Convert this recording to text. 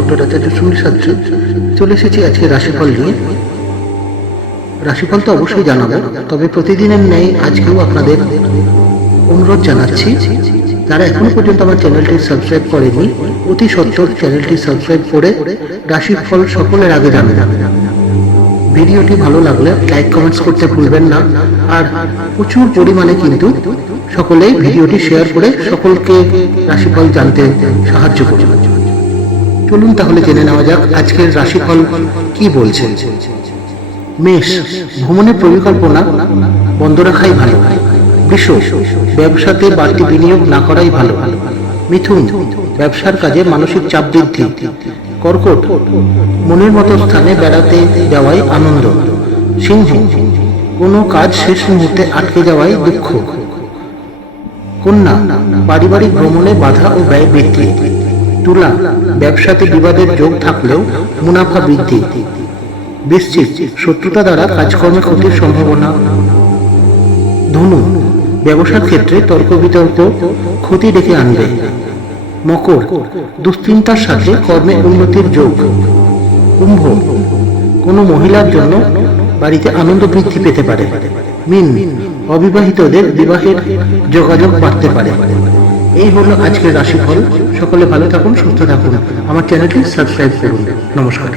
Doctor আচার্য সুনীল শাস্ত্রী চলে এসেছি আজকে রাশিফল নিয়ে। রাশিফল তো অবশ্যই জানাবো, তবে প্রতিদিনের ন্যায় আজকেও আপনাদের অনুরোধ জানাচ্ছি, যারা এখনো পর্যন্ত আমার চ্যানেলটি সাবস্ক্রাইব করেনি অতি সত্বর চ্যানেলটি সাবস্ক্রাইব করে রাশিফল সকলের আগে জানাবেন। ভিডিওটি ভালো লাগলে লাইক কমেন্টস করতে ভুলবেন না, আর প্রচুর পরিমাণে কিন্তু সকলেই ভিডিওটি শেয়ার করে সকলকে রাশিফল জানতে সাহায্য করুন। চলুন তাহলে জেনে নেওয়া যাক আজকের রাশিফল কি বলছে। মেষ, ভ্রমণের পরিকল্পনা বন্ধ রাখাই ভালো। বৃষ, ব্যবসাতে বাড়তি বিনিয়োগ না করাই ভালো। মিথুন, ব্যবসার কাজে মানসিক চাপ বৃদ্ধি। কর্কট, মনের মতো স্থানে বেড়াতে যাওয়াই আনন্দ। সিংহ, কোনো কাজ শেষ মুহূর্তে আটকে যাওয়াই দুঃখ। কন্যা, পারিবারিক ভ্রমণে বাধা ও ব্যয় বৃদ্ধি। তুলা, ব্যবসাতে বিবাদের যোগ থাকলেও মুনাফা বৃদ্ধি। বৃশ্চিক, শত্রুতা দ্বারা কাজকর্মে ক্ষতির সম্ভাবনা। ধনু, ব্যবসার ক্ষেত্রে তর্ক বিতর্ক ক্ষতি ডেকে আনবে। মকর, দুশ্চিন্তার সাথে কর্মে উন্নতির যোগ। কুম্ভ, কোনো মহিলার জন্য বাড়িতে আনন্দ বৃদ্ধি পেতে পারে। মীন, অবিবাহিতদের বিবাহের যোগাযোগ বাড়তে পারে। এই হলো আজকের রাশিফল। সকলে ভালো থাকুন, সুস্থ থাকুন, আমার চ্যানেলটি সাবস্ক্রাইব করুন। নমস্কার।